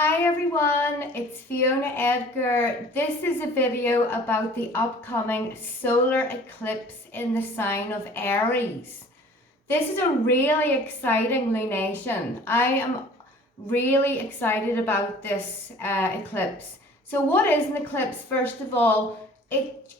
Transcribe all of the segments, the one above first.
Hi everyone, it's Fiona Edgar. This is a video about the upcoming solar eclipse in the sign of Aries. This is a really exciting lunation. I am really excited about this eclipse. So what is an eclipse? First of all, it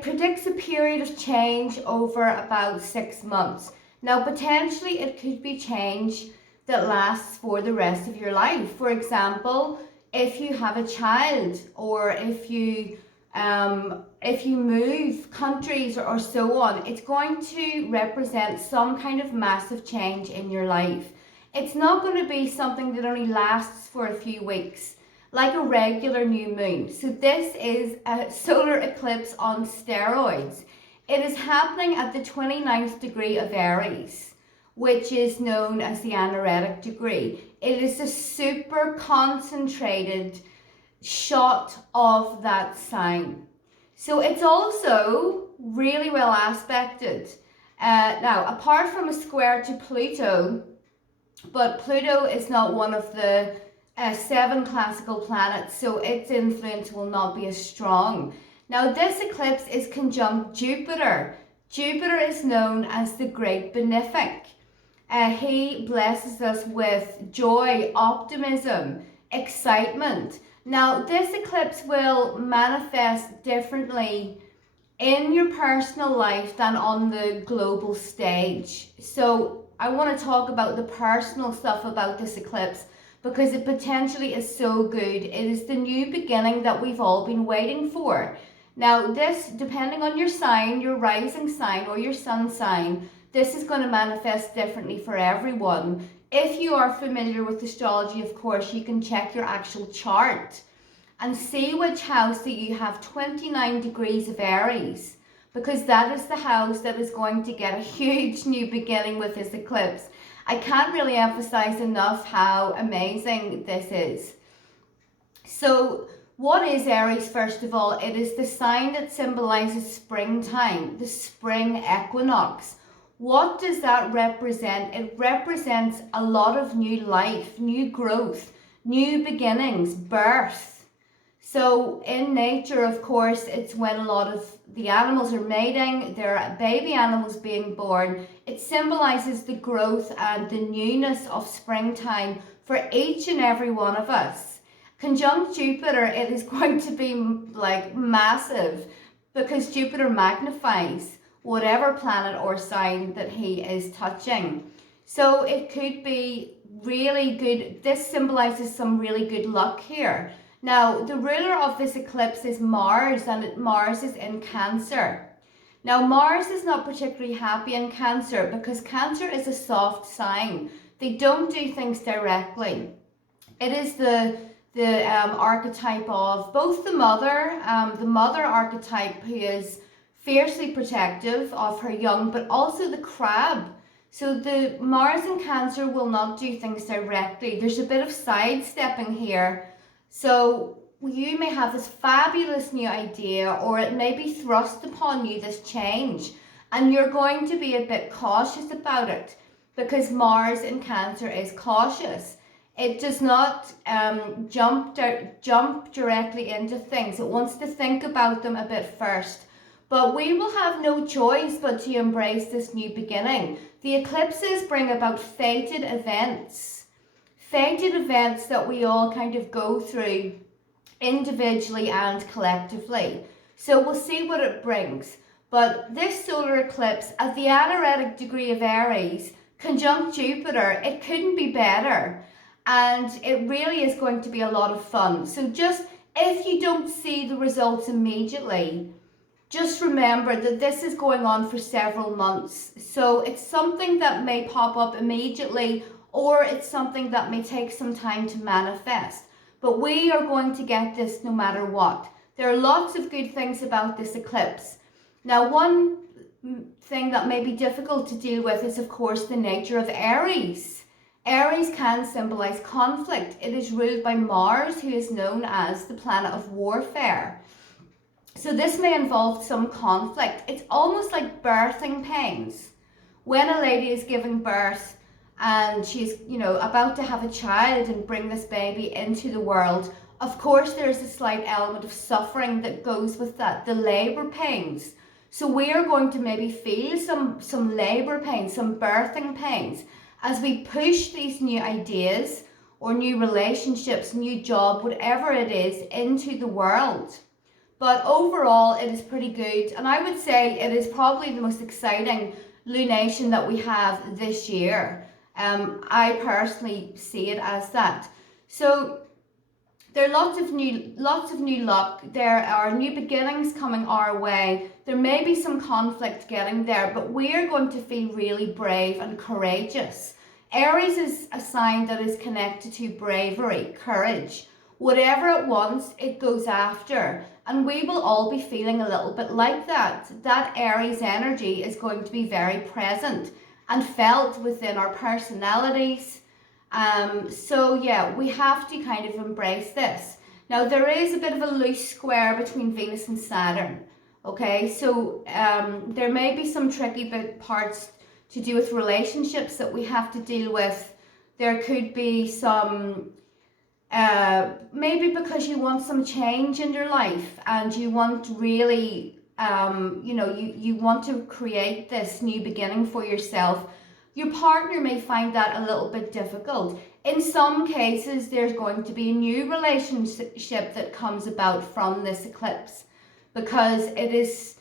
predicts a period of change over about 6 months. Now potentially it could be change that lasts for the rest of your life. For example, if you have a child, or if you move countries or so on, it's going to represent some kind of massive change in your life. It's not going to be something that only lasts for a few weeks, like a regular new moon. So this is a solar eclipse on steroids. It is happening at the 29th degree of Aries, which is known as the anaretic degree. It is a super concentrated shot of that sign. So it's also really well aspected. Now, apart from a square to Pluto, but Pluto is not one of the 7 classical planets, so its influence will not be as strong. Now, this eclipse is conjunct Jupiter. Jupiter is known as the Great Benefic. He blesses us with joy, optimism, excitement. Now, this eclipse will manifest differently in your personal life than on the global stage. So I want to talk about the personal stuff about this eclipse because it potentially is so good. It is the new beginning that we've all been waiting for. Now, this, depending on your sign, your rising sign or your sun sign, this is going to manifest differently for everyone. If you are familiar with astrology, of course, you can check your actual chart and see which house that you have 29 degrees of Aries, because that is the house that is going to get a huge new beginning with this eclipse. I can't really emphasize enough how amazing this is. So what is Aries? First of all, it is the sign that symbolizes springtime, the spring equinox. What does that represent? It represents a lot of new life, new growth, new beginnings, birth. So in nature, of course, it's when a lot of the animals are mating, there are baby animals being born. It symbolizes the growth and the newness of springtime for each and every one of us. Conjunct Jupiter, it is going to be like massive because Jupiter magnifies whatever planet or sign that he is touching. So it could be really good. This symbolizes some really good luck here. Now, the ruler of this eclipse is Mars, and Mars is in Cancer. Now, Mars is not particularly happy in Cancer because Cancer is a soft sign. They don't do things directly. It is the archetype of both the mother archetype, who is fiercely protective of her young, but also the crab. So the Mars in Cancer will not do things directly. There's a bit of sidestepping here. So you may have this fabulous new idea, or it may be thrust upon you, this change, and you're going to be a bit cautious about it because Mars in Cancer is cautious. It does not jump directly into things. It wants to think about them a bit first. But we will have no choice but to embrace this new beginning. The eclipses bring about fated events that we all kind of go through individually and collectively. So we'll see what it brings. But this solar eclipse at the anaretic degree of Aries, conjunct Jupiter, it couldn't be better. And it really is going to be a lot of fun. So just, if you don't see the results immediately, just remember that this is going on for several months. So it's something that may pop up immediately, or it's something that may take some time to manifest. But we are going to get this no matter what. There are lots of good things about this eclipse. Now, one thing that may be difficult to deal with is, of course, the nature of Aries. Aries can symbolize conflict. It is ruled by Mars, who is known as the planet of warfare. So this may involve some conflict. It's almost like birthing pains. When a lady is giving birth and she's, you know, about to have a child and bring this baby into the world, of course there's a slight element of suffering that goes with that, the labor pains. So we are going to maybe feel some labor pains, some birthing pains, as we push these new ideas or new relationships, new job, whatever it is, into the world. But overall, it is pretty good. And I would say it is probably the most exciting lunation that we have this year. I personally see it as that. So there are lots of new luck. There are new beginnings coming our way. There may be some conflict getting there, but we are going to feel really brave and courageous. Aries is a sign that is connected to bravery, courage. Whatever it wants, it goes after. And we will all be feeling a little bit like that. That Aries energy is going to be very present and felt within our personalities. So yeah, we have to kind of embrace this. Now there is a bit of a loose square between Venus and Saturn. Okay, so there may be some tricky parts to do with relationships that we have to deal with. There could be some, maybe because you want some change in your life and you want really, you know, you want to create this new beginning for yourself. Your partner may find that a little bit difficult. In some cases, there's going to be a new relationship that comes about from this eclipse, because it is,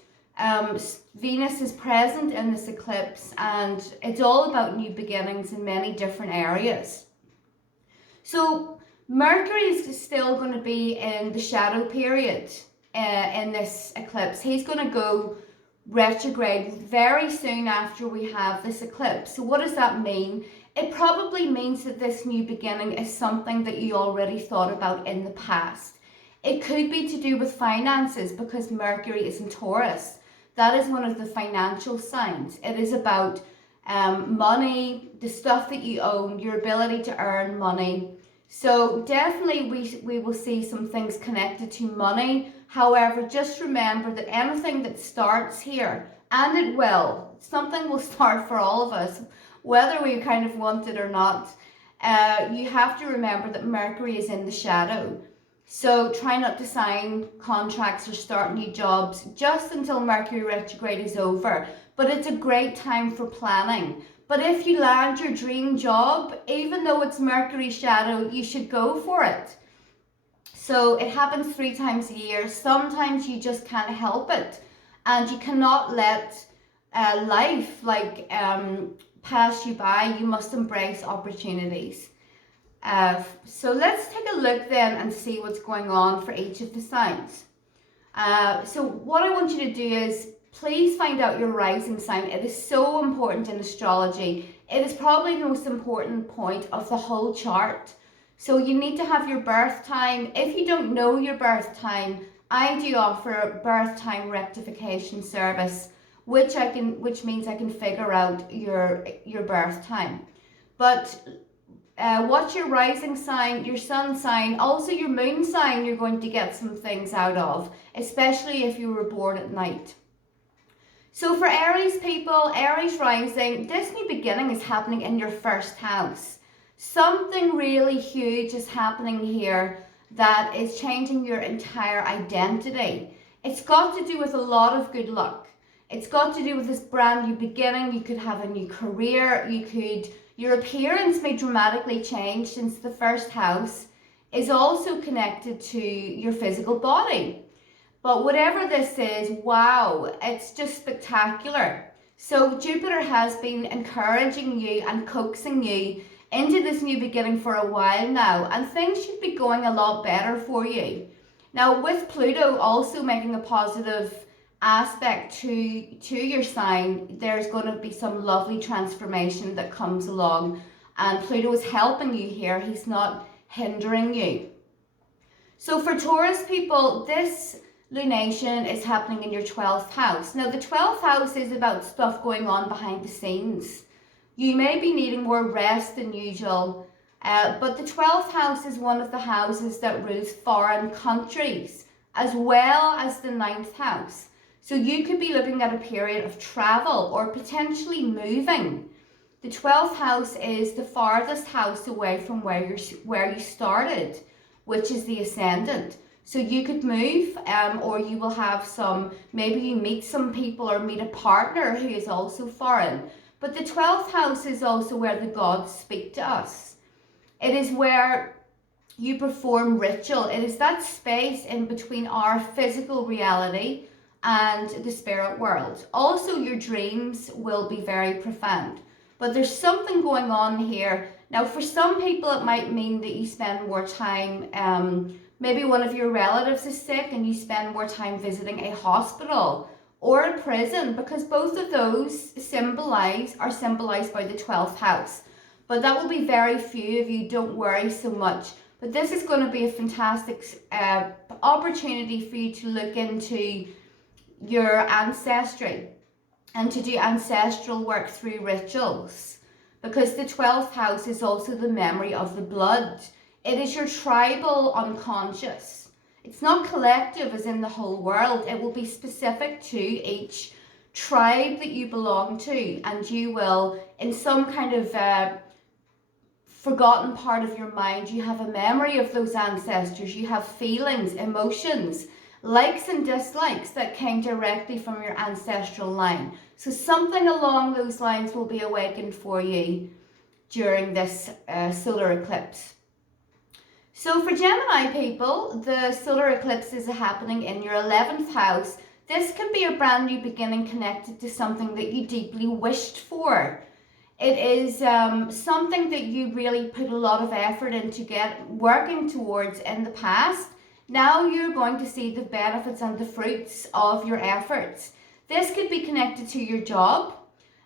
Venus is present in this eclipse, and it's all about new beginnings in many different areas. So Mercury is still going to be in the shadow period in this eclipse. He's going to go retrograde very soon after we have this eclipse. So what does that mean? It probably means that this new beginning is something that you already thought about in the past. It could be to do with finances, because Mercury is in Taurus. That is one of the financial signs. It is about money, the stuff that you own, your ability to earn money. So definitely we will see some things connected to money. However, just remember that anything that starts here, and it will, something will start for all of us, whether we kind of want it or not. You have to remember that Mercury is in the shadow. So try not to sign contracts or start new jobs just until Mercury retrograde is over. But it's a great time for planning. But if you land your dream job, even though it's Mercury shadow, you should go for it. So it happens 3 times a year. Sometimes you just can't help it. And you cannot let life pass you by. You must embrace opportunities. So let's take a look then and see what's going on for each of the signs. So what I want you to do is, please find out your rising sign. It is so important in astrology. It is probably the most important point of the whole chart. So you need to have your birth time. If you don't know your birth time, I do offer a birth time rectification service, which means I can figure out your birth time. But what's your rising sign, your sun sign, also your moon sign, you're going to get some things out of, especially if you were born at night. So for Aries people, Aries rising, this new beginning is happening in your first house. Something really huge is happening here that is changing your entire identity. It's got to do with a lot of good luck. It's got to do with this brand new beginning. You could have a new career. Your appearance may dramatically change, since the first house is also connected to your physical body. But whatever this is, wow, it's just spectacular. So Jupiter has been encouraging you and coaxing you into this new beginning for a while now, and things should be going a lot better for you. Now with Pluto also making a positive aspect to your sign, there's going to be some lovely transformation that comes along, and Pluto is helping you here. He's not hindering you. So for Taurus people, this lunation is happening in your 12th house. Now the 12th house is about stuff going on behind the scenes. You may be needing more rest than usual, but the 12th house is one of the houses that rules foreign countries, as well as the 9th house. So you could be looking at a period of travel or potentially moving. The 12th house is the farthest house away from where you started, which is the ascendant. So you could move, or you will have maybe you meet some people or meet a partner who is also foreign. But the 12th house is also where the gods speak to us. It is where you perform ritual. It is that space in between our physical reality and the spirit world. Also, your dreams will be very profound. But there's something going on here. Now, for some people, it might mean that you spend more time, maybe one of your relatives is sick and you spend more time visiting a hospital or a prison, because both of those are symbolized by the 12th house. But that will be very few of you, don't worry so much. But this is going to be a fantastic opportunity for you to look into your ancestry and to do ancestral work through rituals, because the 12th house is also the memory of the blood. It is your tribal unconscious. It's not collective as in the whole world. It will be specific to each tribe that you belong to, and you will, in some kind of forgotten part of your mind, you have a memory of those ancestors. You have feelings, emotions, likes and dislikes that came directly from your ancestral line. So something along those lines will be awakened for you during this solar eclipse. So for Gemini people, the solar eclipse is happening in your 11th house. This can be a brand new beginning connected to something that you deeply wished for. It is something that you really put a lot of effort into working towards in the past. Now you're going to see the benefits and the fruits of your efforts. This could be connected to your job,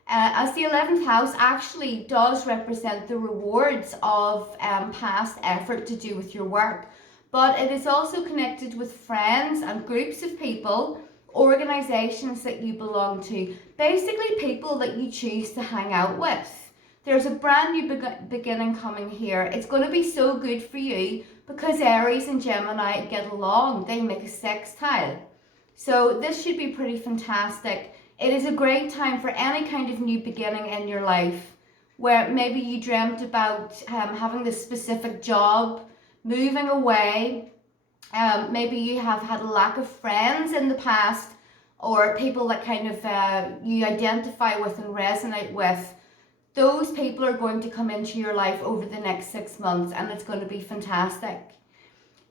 as the 11th house actually does represent the rewards of past effort to do with your work. But it is also connected with friends and groups of people, organizations that you belong to, basically people that you choose to hang out with. There's a brand new beginning coming here. It's going to be so good for you because Aries and Gemini get along. They make a sextile. So this should be pretty fantastic. It is a great time for any kind of new beginning in your life, where maybe you dreamt about having this specific job, moving away. Maybe you have had a lack of friends in the past, or people that kind of you identify with and resonate with. Those people are going to come into your life over the next 6 months, and it's going to be fantastic.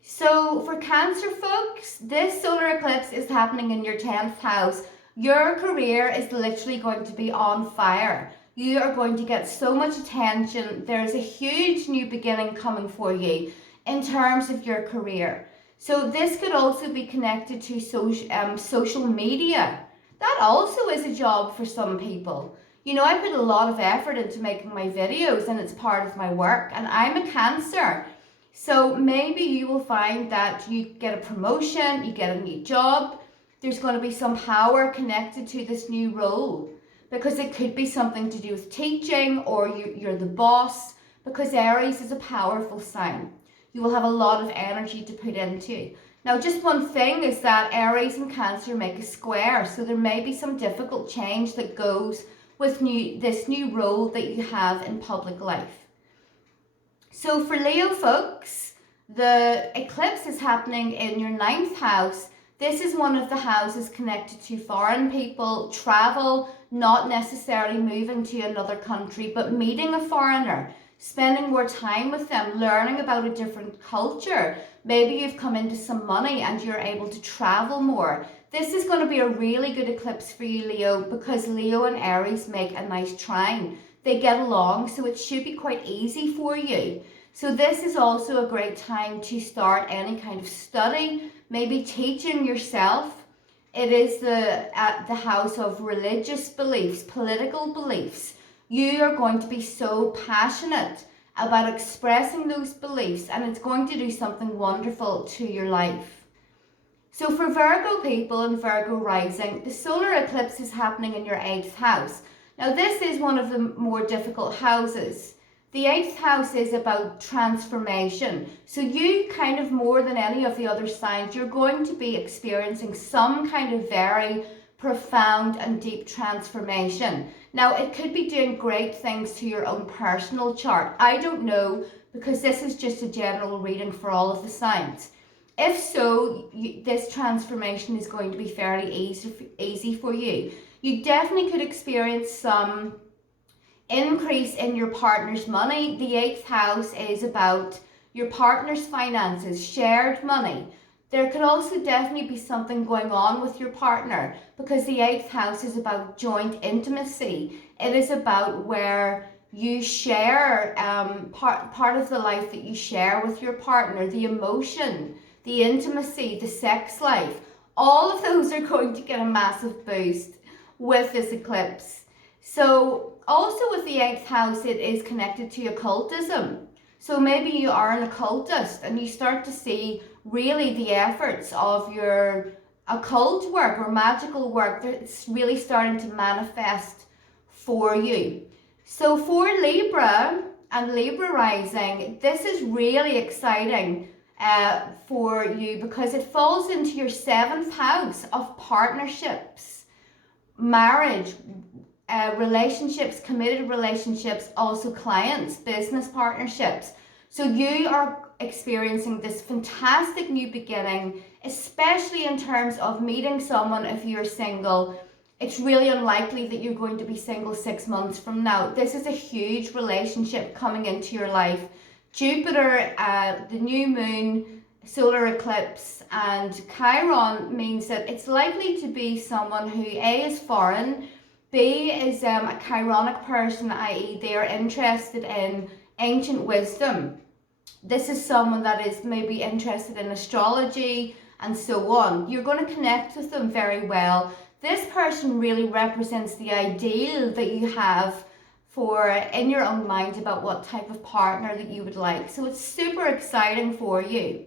So for Cancer folks, this solar eclipse is happening in your 10th house. Your career is literally going to be on fire. You are going to get so much attention. There's a huge new beginning coming for you in terms of your career. So this could also be connected to social media. That also is a job for some people. You know, I put a lot of effort into making my videos and it's part of my work, and I'm a Cancer. So maybe you will find that you get a promotion, you get a new job. There's going to be some power connected to this new role, because it could be something to do with teaching, or you're the boss, because Aries is a powerful sign. You will have a lot of energy to put into. Now, just one thing is that Aries and Cancer make a square, so there may be some difficult change that goes with this new role that you have in public life. So for Leo folks, the eclipse is happening in your 9th house. This is one of the houses connected to foreign people, travel, not necessarily moving to another country, but meeting a foreigner, spending more time with them, learning about a different culture. Maybe you've come into some money and you're able to travel more. This is going to be a really good eclipse for you, Leo, because Leo and Aries make a nice trine. They get along, so it should be quite easy for you. So this is also a great time to start any kind of study, maybe teaching yourself. It is the house of religious beliefs, political beliefs. You are going to be so passionate about expressing those beliefs, and it's going to do something wonderful to your life. So for Virgo people and Virgo rising, the solar eclipse is happening in your 8th house. Now this is one of the more difficult houses. The 8th house is about transformation. So you kind of, more than any of the other signs, you're going to be experiencing some kind of very profound and deep transformation. Now, it could be doing great things to your own personal chart. I don't know, because this is just a general reading for all of the signs. If so, this transformation is going to be fairly easy for you. You definitely could experience some increase in your partner's money. The 8th house is about your partner's finances, shared money. There could also definitely be something going on with your partner, because the 8th house is about joint intimacy. It is about where you share part of the life that you share with your partner, the emotion, the intimacy, the sex life. All of those are going to get a massive boost with this eclipse. So also with the 8th house, it is connected to occultism. So maybe you are an occultist and you start to see really the efforts of your occult work or magical work that's really starting to manifest for you. So for Libra and Libra rising, this is really exciting for you, because it falls into your 7th house of partnerships, marriage, relationships, committed relationships, also clients, business partnerships. So you are experiencing this fantastic new beginning, especially in terms of meeting someone. If you're single, it's really unlikely that you're going to be single 6 months from now. This is a huge relationship coming into your life. Jupiter, the new moon, solar eclipse, and Chiron means that it's likely to be someone who A, is foreign, B, is a Chironic person, i.e. they are interested in ancient wisdom. This is someone that is maybe interested in astrology and so on. You're going to connect with them very well. This person really represents the ideal that you have for in your own mind about what type of partner that you would like. So it's super exciting for you.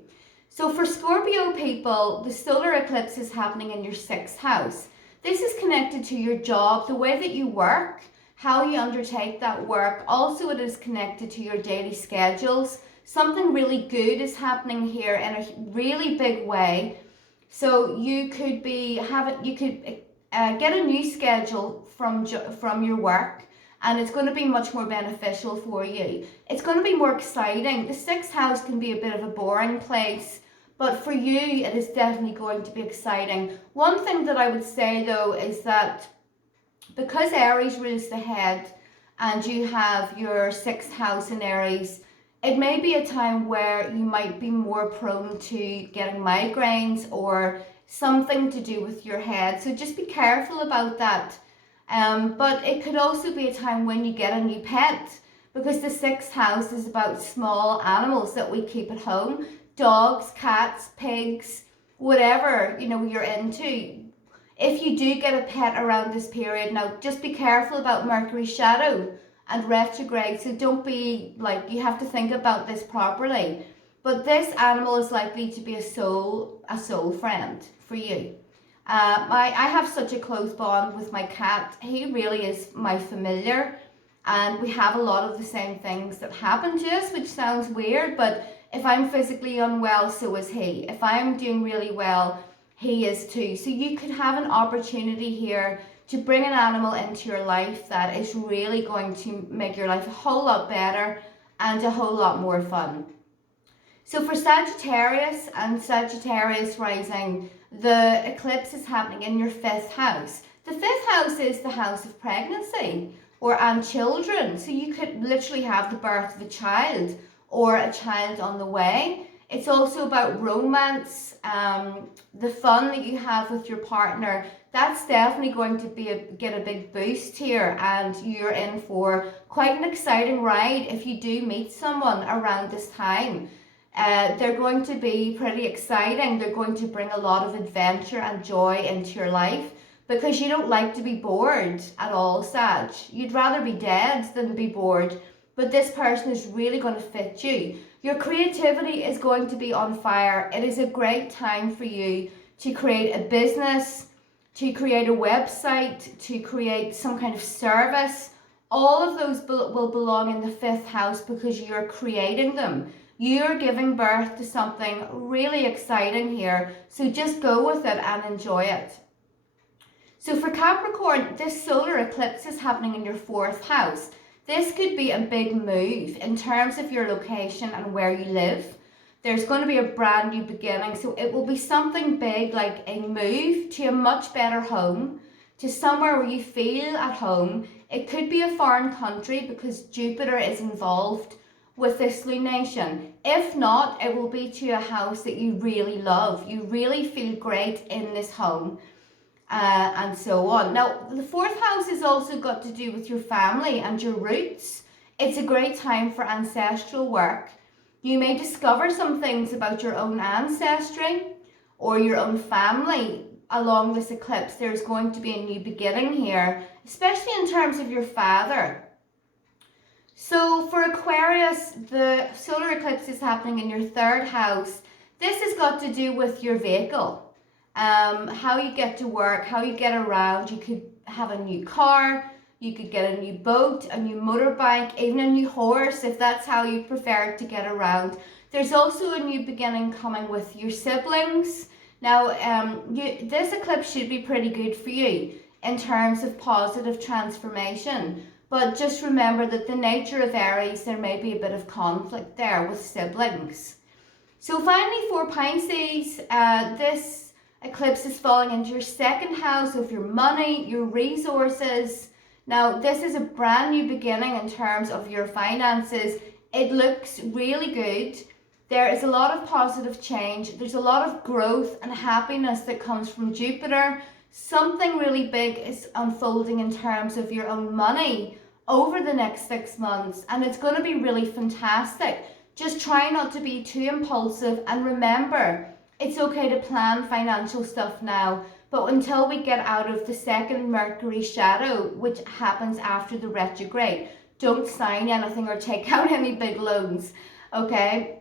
So for Scorpio people, the solar eclipse is happening in your 6th house. This is connected to your job, the way that you work, how you undertake that work. Also, it is connected to your daily schedules. Something really good is happening here in a really big way. So you could get a new schedule from your work, and it's going to be much more beneficial for you. It's going to be more exciting. The 6th house can be a bit of a boring place, but for you, it is definitely going to be exciting. One thing that I would say though is that because Aries rules the head and you have your 6th house in Aries, it may be a time where you might be more prone to getting migraines or something to do with your head. So just be careful about that. But it could also be a time when you get a new pet, because the 6th house is about small animals that we keep at home. Dogs, cats, pigs, whatever, you're into. If you do get a pet around this period, now just be careful about Mercury shadow and retrograde. So don't be like, you have to think about this properly. But this animal is likely to be a soul friend for you. I have such a close bond with my cat. He really is my familiar, and we have a lot of the same things that happen to us, which sounds weird, but if I'm physically unwell, so is he. If I'm doing really well, he is too. So you could have an opportunity here to bring an animal into your life that is really going to make your life a whole lot better and a whole lot more fun. So for Sagittarius and Sagittarius rising, the eclipse is happening in your 5th house. The 5th house is the house of pregnancy and children. So you could literally have the birth of a child or a child on the way. It's also about romance, the fun that you have with your partner. That's definitely going to get a big boost here, and you're in for quite an exciting ride if you do meet someone around this time. They're going to be pretty exciting. They're going to bring a lot of adventure and joy into your life, because you don't like to be bored at all, Sag. You'd rather be dead than be bored, but this person is really going to fit you. Your creativity is going to be on fire. It is a great time for you to create a business, to create a website, to create some kind of service. All of those will belong in the 5th house because you're creating them. You're giving birth to something really exciting here. So just go with it and enjoy it. So for Capricorn, this solar eclipse is happening in your 4th house. This could be a big move in terms of your location and where you live. There's going to be a brand new beginning. So it will be something big, like a move to a much better home, to somewhere where you feel at home. It could be a foreign country because Jupiter is involved with this lunation. If not, it will be to a house that you really love. You really feel great in this home. And so on. Now, the 4th house has also got to do with your family and your roots. It's a great time for ancestral work. You may discover some things about your own ancestry or your own family along this eclipse. There's going to be a new beginning here, especially in terms of your father. So for Aquarius, the solar eclipse is happening in your 3rd house. This has got to do with your vehicle. How you get to work, how you get around. You could have a new car, you could get a new boat, a new motorbike, even a new horse if that's how you prefer to get around. There's also a new beginning coming with your siblings. Now, this eclipse should be pretty good for you in terms of positive transformation. But just remember that the nature of Aries, there may be a bit of conflict there with siblings. So finally for Pisces, this eclipse is falling into your 2nd house of your money, your resources. Now, this is a brand new beginning in terms of your finances. It looks really good. There is a lot of positive change. There's a lot of growth and happiness that comes from Jupiter. Something really big is unfolding in terms of your own money over the next 6 months, and it's going to be really fantastic. Just try not to be too impulsive, and remember, it's okay to plan financial stuff now, but until we get out of the 2nd Mercury shadow, which happens after the retrograde, don't sign anything or take out any big loans, okay?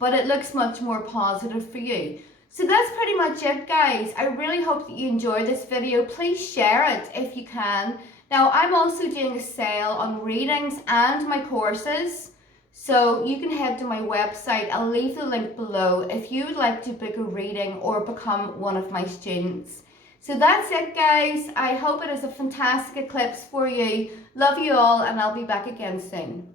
But it looks much more positive for you. So that's pretty much it, guys. I really hope that you enjoyed this video. Please share it if you can. Now, I'm also doing a sale on readings and my courses. So you can head to my website. I'll leave the link below if you would like to book a reading or become one of my students. So that's it, guys. I hope it is a fantastic eclipse for you. Love you all, and I'll be back again soon.